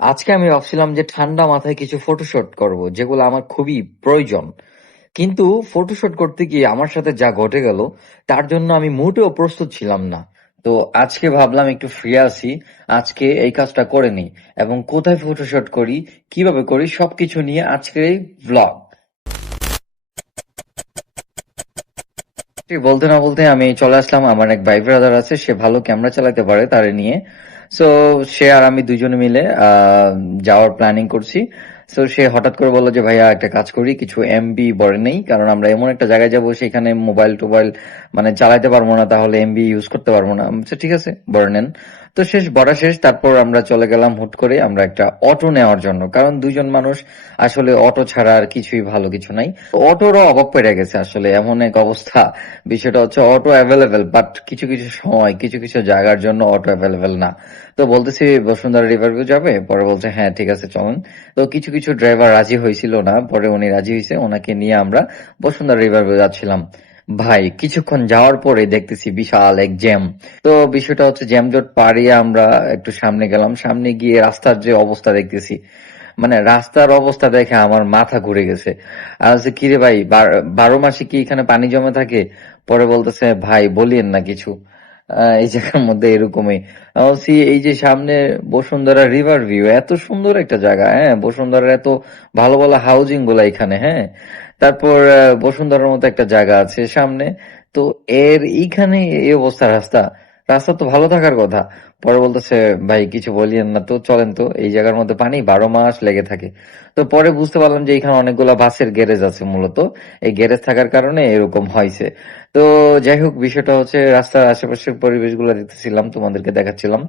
আজকে আমি ভাবছিলাম যে ঠান্ডা মাথায় কিছু ফটোশুট করব, যেগুলো আমার খুবই প্রয়োজন। কিন্তু ফটোশুট করতে গিয়ে আমার সাথে যা ঘটে গেল, তার জন্য আমি মোটেও প্রস্তুত ছিলাম না। তো আজকে ভাবলাম একটু ফ্রি আছি, আজকে এই কাজটা করে নিই। এবং কোথায় ফটোশুট করি, কিভাবে করি, সবকিছু নিয়ে আজকের এই ভ্লগ। বলতে না বলতে আমি চলে আসলাম, আমার এক ভাই ব্রাদার আছে, সে ভালো ক্যামেরা চালাতে পারে, তারে নিয়ে। সো সে আর আমি দুজনে মিলে যাওয়ার প্ল্যানিং করছি। সো সে হঠাৎ করে বললো যে ভাইয়া একটা কাজ করি, কিছু এমবি ভরে নেই, কারণ আমরা এমন একটা জায়গায় যাবো সেখানে মোবাইল টোবাইল মানে চালাতে পারবো না, তাহলে এমবি ইউজ করতে পারবো না। আমি বলছি, ঠিক আছে ভরে নেন। তো শেষ ভরা শেষ, তারপর আমরা চলে গেলাম হুট করে আমরা একটা অটো নেওয়ার জন্য, কারণ দুজন মানুষ, আসলে অটো ছাড়া আর কিছুই ভালো কিছু নাই। অটোরও অভাব পড়ে গেছে, আসলে এমন এক অবস্থা। বিষয়টা হচ্ছে অটো অ্যাভেলেবেল, বাট কিছু কিছু সময় কিছু কিছু জায়গার জন্য অটো অ্যাভেলেবেল না। তো বলতেছি বসুন্ধরা রিভারভিউ যাবে, পরে বলছে হ্যাঁ ঠিক আছে চলেন। তো কিছু কিছু ড্রাইভার রাজি হয়েছিল না, পরে উনি রাজি হয়েছে, ওনাকে নিয়ে আমরা বসুন্ধরা রিভারভিউ যাচ্ছিলাম। ভাই কিছুক্ষণ যাওয়ার পরে দেখতেছি বিশাল এক জ্যাম। তো বিষয়টা হচ্ছে জ্যাম জট পাড়িয়ে আমরা একটু সামনে গেলাম, সামনে গিয়ে রাস্তার যে অবস্থা দেখতেছি, মানে রাস্তার অবস্থা দেখে আমার মাথা ঘুরে গেছে। আর হচ্ছে কিরে ভাই, 12 মাসে কি এখানে পানি জমে থাকে? পরে বলতেছে ভাই বলিয়েন না কিছু, এই জায়গার মধ্যে এরকমই। আমি বলছি এই যে সামনে বসুন্ধরা রিভার ভিউ, এত সুন্দর একটা জায়গা, হ্যাঁ, বসুন্ধরার এত ভালো ভালো হাউজিং গুলা এখানে, হ্যাঁ। তারপর বসুন্ধরার মতো একটা জায়গা আছে সামনে। তো এর এইখানে এই অবস্থা, রাস্তা রাস্তা তো ভালো থাকার কথা। পরে বলতেছে ভাই কিছু বলিয়েন না তো, চলেন তো, এই জায়গার মধ্যে পানি 12 মাস লেগে থাকে। তো পরে বুঝতে পারলাম যে এখানে অনেকগুলা বাসের গ্যারেজ আছে মূলত, এই গ্যারেজ থাকার কারণে এরকম হয়েছে। তো যাই হোক, বিষয়টা হচ্ছে রাস্তার আশেপাশের পরিবেশগুলো দেখতেছিলাম, তোমাদেরকে দেখাচ্ছিলাম।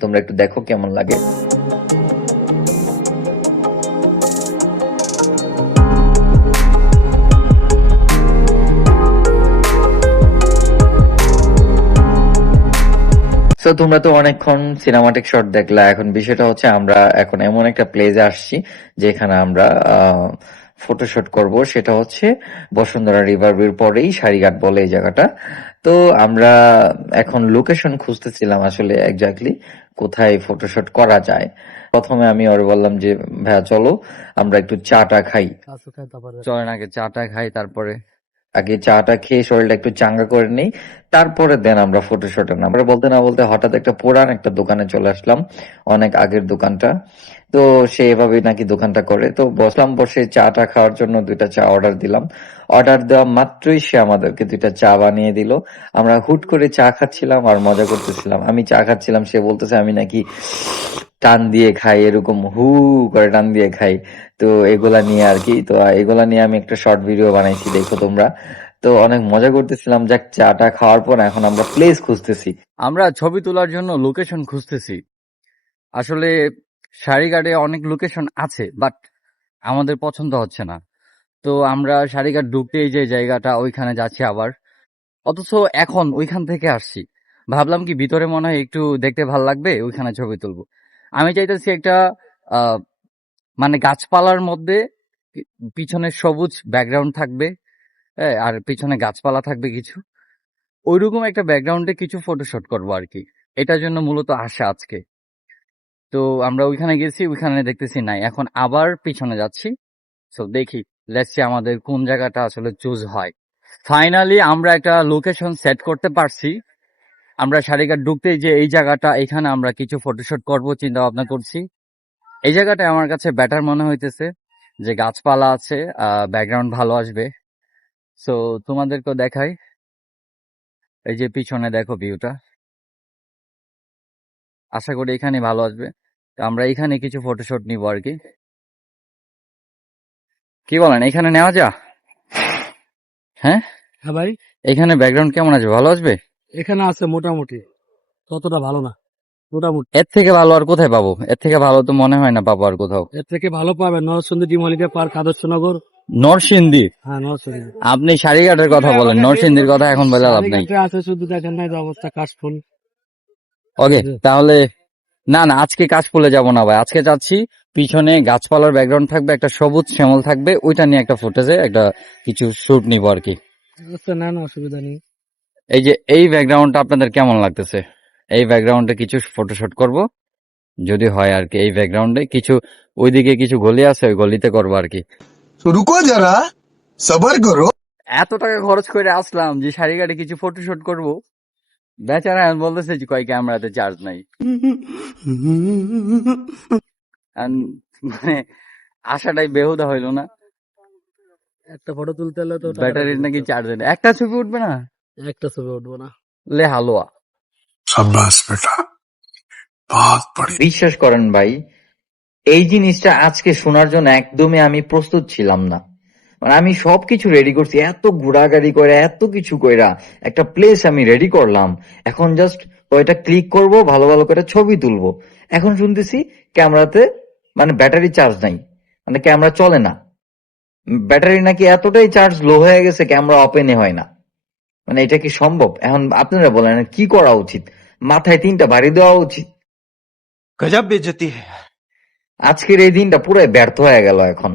তোমরা একটু দেখো কেমন লাগে। সো তোমরা তো অনেকক্ষণ সিনেমাটিক শট দেখলা, এখন বিষয়টা হচ্ছে আমরা এখন এমন একটা প্লেসে আসছি যেখানে আমরা ফটোশুট করব। সেটা হচ্ছে বসুন্ধরা রিভার ভিউর পরেই সারিঘাট বলে এই জায়গাটা। তো আমরা এখন লোকেশন খুঁজতেছিলাম আসলে এক্স্যাক্টলি কোথায় ফটোশুট করা যায়। প্রথমে আমি ওর বললাম যে ভাইয়া চলো আমরা একটু চাটা খাই, চলেন আগে চাটা খাই, তারপরে আগে চাটা খেয়ে শরীরটা একটু চাঙ্গা করে নেই, তারপরে দেন আমরা ফটোশুটে নাম। আমরা বলতে না বলতে হঠাৎ একটা পুরান একটা দোকানে চলে আসলাম, অনেক আগের দোকানটা। তো সে এভাবেই নাকি দোকানটা করে। তো বসলাম, বসে চাটা খাওয়ার জন্য দুইটা চা অর্ডার দিলাম। অর্ডার দেওয়া মাত্রই সে আমাদেরকে দুইটা চা বানিয়ে দিল। আমরা হুট করে চা খাচ্ছিলাম আর মজা করতেছিলাম। আমি চা খাচ্ছিলাম, সে বলতেছে আমি নাকি টান দিয়ে খাই, এরকম হু করে টান দিয়ে খাই। তো এগুলা নিয়ে আর কি, তো এগুলা নিয়ে আমি একটা শর্ট ভিডিও বানাইছি, দেখো তোমরা। তো অনেক মজা করতেছিলাম। যাক, চাটা খাওয়ার পর এখন আমরা প্লেস খুঁজতেছি, আমরা ছবি তোলার জন্য লোকেশন খুঁজতেছি। আসলে সারিঘাটে অনেক লোকেশন আছে, বাট আমাদের পছন্দ হচ্ছে না। তো আমরা সারিঘাট ঢুকতেই যে জায়গাটা, ওইখানে যাচ্ছি আবার। অথচ এখন ওইখান থেকে আসছি, ভাবলাম কি ভিতরে মনে হয় একটু দেখতে ভাল লাগবে, ওইখানে ছবি তুলবো। আমি চাইতেছি একটা আহ মানে গাছপালার মধ্যে পিছনে সবুজ ব্যাকগ্রাউন্ড থাকবে, হ্যাঁ, আর পিছনে গাছপালা থাকবে কিছু, ওইরকম একটা ব্যাকগ্রাউন্ডে কিছু ফটোশুট করবো আর কি। এটার জন্য মূলত আসা আজকে। তো আমরা ওইখানে গেছি, ওইখানে দেখতেছি নাই, এখন আবার পিছনে যাচ্ছি। তো দেখি, লেটস সি আমাদের কোন জায়গাটা আসলে চুজ হয়। ফাইনালি আমরা একটা লোকেশন সেট করতে পারছি। আমরা সারিঘাট ঢুকতেই যে এই জায়গাটা, এখানে আমরা কিছু ফটোশুট করব চিন্তা ভাবনা করছি। এই জায়গাটায় আমার কাছে বেটার মনে হইতেছে, যে গাছপালা আছে, ব্যাকগ্রাউন্ড ভালো আসবে। সো তোমাদেরকেও দেখাই, এই যে পিছনে দেখো ভিউটা, আশা করি এখানে ভালো আসবে। তো আমরা এখানে কিছু ফটোশুট নিব আর কি। কি বলেন, এখানে নেওয়া যা? হ্যাঁ হ্যাঁ ভাই, এখানে ব্যাকগ্রাউন্ড কেমন আসবে, ভালো আসবে? এখানে আছে মোটামুটি, ততটা ভালো না, মোটামুটি। এর থেকে ভালো আর কোথায় পাবো? এর থেকে ভালো তো মনে হয় না পাবো আর কোথাও। এর থেকে ভালো পাবেন নরসিংদী ডিমলিকা পার্ক, আদর্শনগর। নরসিংদী? হ্যাঁ, নরসিংদী। আপনি সারিঘাটের কথা বলেন, নরসিংদীর কথা এখন বলে লাভ নাই। সারিঘাটে আছে, শুধু দেখেন নাই যে অবস্থা, কাশফুল। ওকে, তাহলে না না, আজকে কাশফুলে যাব না ভাই, আজকে যাচ্ছি পিছনে গাছপালার ব্যাকগ্রাউন্ড থাকবে, একটা সবুজ শ্যামল থাকবে, ওইটা নিয়ে একটা ফুটেজে একটা কিছু শুট নিব আর কি। আচ্ছা, না না, অসুবিধা নেই। এই যে এই ব্যাকগ্রাউন্ডটা আপনাদের কেমন লাগতেছে? এই ব্যাকগ্রাউন্ডে কিছু ফটোশুট করব, যদি হয় আর কি এই ব্যাকগ্রাউন্ডে কিছু ওইদিকে কিছু গলি আছে, ওই গলিতে করবো আর কি। तो रुको जरा सबर करो। এত টাকা খরচ করে আসলাম যে শাড়ি গাড়ি কিছু ফটোশুট করব, বেচারা এখন বলতেছে যে কয় ক্যামেরাতে চার্জ নাই। And মানে আশাটাই বেহুদা হইলো না, একটা ফটো তুলতে হলে তো টাকাটা ব্যাটারির দিতে নাকি হবে। চার্জ নেই, একটা ছবি উঠবে না। একটা ছবি উঠবো না। লে হালুয়া। शाबाश बेटा, बहुत बढ़िया। বিশ্বাস করেন ভাই, এই জিনিসটা আজকে শোনার জন্য একদমই আমি প্রস্তুত ছিলাম না। মানে আমি সবকিছু রেডি করছি, এত ঘোরাঘুরি করে এত কিছু কইরা একটা প্লেস আমি রেডি করলাম। এখন জাস্ট ওইটা ক্লিক করব, ভালো ভালো করে ছবি তুলবো। এখন শুনতেছি ক্যামেরাতে মানে ব্যাটারি চার্জ নাই, মানে ক্যামেরা চলে না। ব্যাটারি নাকি এতটাই চার্জ লো হয়ে গেছে, ক্যামেরা ওপেনই হয় না। মানে এটা কি সম্ভব? এখন আপনারা বলেন কি করা উচিত? মাথায় 3টা বাড়ি দেওয়া উচিত? गजब बेइज्जती है। আজকের এই দিনটা পুরাই ব্যর্থ হয়ে গেল। এখন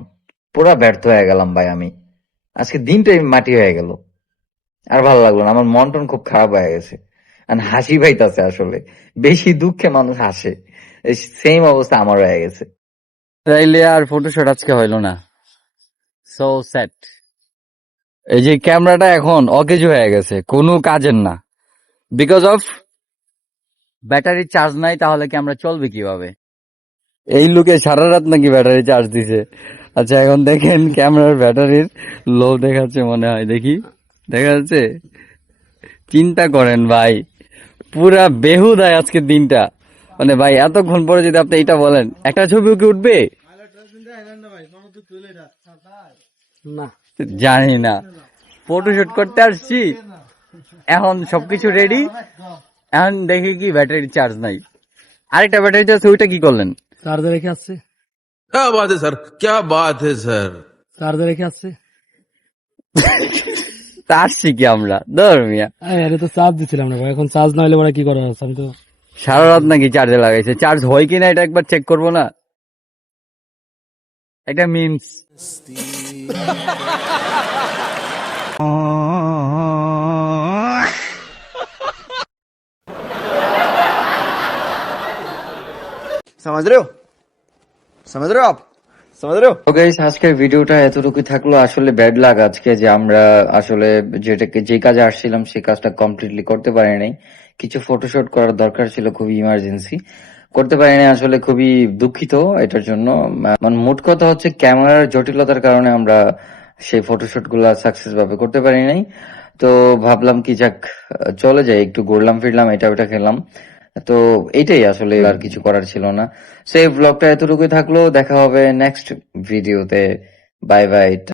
পুরা ব্যর্থ হয়ে গেলাম ভাই আমি। আজকে দিনটাই মাটি হয়ে গেল, আর ভালো লাগলো না। আমার মন টন খুব খারাপ হয়ে গেছে, আর হাসি পাইতাছে। আসলে বেশি দুঃখে মানুষ হাসে, সেম অবস্থা আমার হয়ে গেছে। তাইলে আর ফটোশুট আজকে হইলো না, সো স্যাড। এই যে ক্যামেরাটা এখন অকেজো হয়ে গেছে, কোনো কাজের না, বিকজ অফ ব্যাটারি চার্জ নাই। তাহলে ক্যামেরা চলবে কিভাবে? এই লোকে সারা রাত নাকি ব্যাটারি চার্জ দিছে। আচ্ছা এখন দেখেন ক্যামেরার ব্যাটারির লো দেখাচ্ছে মনে হয়, দেখি দেখা যাচ্ছে। চিন্তা করেন ভাই, পুরা বেহুদায় আজকের দিনটা। মানে ভাই এতক্ষণ পরে যদি আপনি এটা বলেন একটা ছবিও কি উঠবে না, জানি না। ফটোশুট করতে আসছি, এখন সবকিছু রেডি, এখন দেখি কি ব্যাটারি চার্জ নাই। আরেকটা ব্যাটারি চার্জ, ওইটা কি করলেন? চার্জে রেখে আসছে, क्या बात है सर, क्या बात है सर। চার্জে রেখে আসছে। তা আসছি কি আমরা ধর্মিয়া, আরে তো চার্জ দিছিলাম না ভাই, এখন চার্জ না হলে পরে কি করা যাচ্ছে? আমি তো সারা রাত নাকি চার্জে লাগাইছে। চার্জ হয় কিনা এটা একবার চেক করবো না? এটা মিমস। समझ रहे हो, समझ रहे हो आप, समझ रहे हो। তো গাইস, আজকের ভিডিওটা এতটুকুই থাকলো। আসলে ব্যাড লাগ আজকে যে আমরা আসলে যে কাজে আসছিলাম সেই কাজটা কমপ্লিটলি করতে পারি নাই। কিছু ফটোশুট করার দরকার ছিল, খুবই ইমার্জেন্সি, করতে পারি নাই। আসলে খুবই দুঃখিত এটার জন্য। মানে মোট কথা হচ্ছে ক্যামেরার জটিলতার কারণে আমরা সেই ফটোশুট গুলা সাকসেস ভাবে করতে পারি নাই। তো ভাবলাম কি যাক, চলে যাই, একটু ঘুরলাম ফিরলাম, এটা ওটা খেলাম। তো এইটাই আসলে, আর কিছু করার ছিল না। সো এই ব্লগটা এতটুকুই থাকলো, দেখা হবে নেক্সট ভিডিওতে। Bye bye.